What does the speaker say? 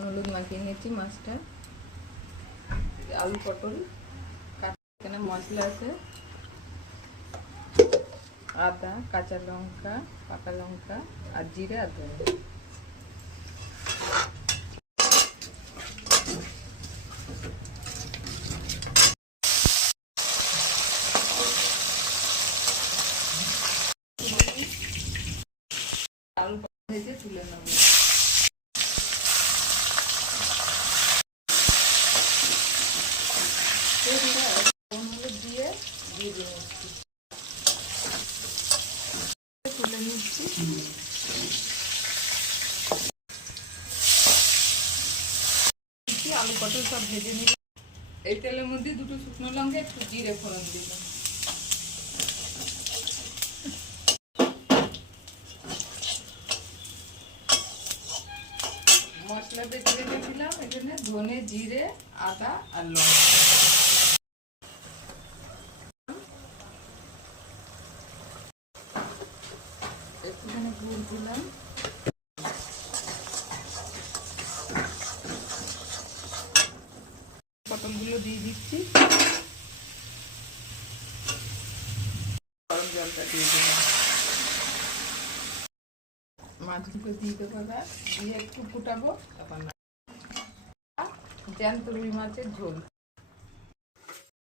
হলুদ মাখিয়ে নিয়েছি মাছটা। আলু পটল এখানে মশলা আছে, আদা, কাঁচা লঙ্কা, পাকা লঙ্কা আর জিরে আর ধনে। আলু ভেজে তুলে নেব। দিয়ে দিয়ে নিচ্ছি, তুলে নিচ্ছি। আলু পটল সব ভেজে নিলাম। এই তেলের মধ্যে দুটো শুকনো লঙ্কা একটু জিরে ফোড়ন দিলাম। মশলা বেটে রেখেছিলাম এখানে ধনে, জিরে, আদা আর লঙ্কা। একটুখানি গুড় দিলাম। পটলগুলো দিয়ে দিচ্ছি। গরম জলটা দিয়ে দিলাম। মাছগুলো দিয়ে দেবো, দিয়ে একটু ফুটাবো। তখন জ্যান্ত রুই মাছের ঝোল।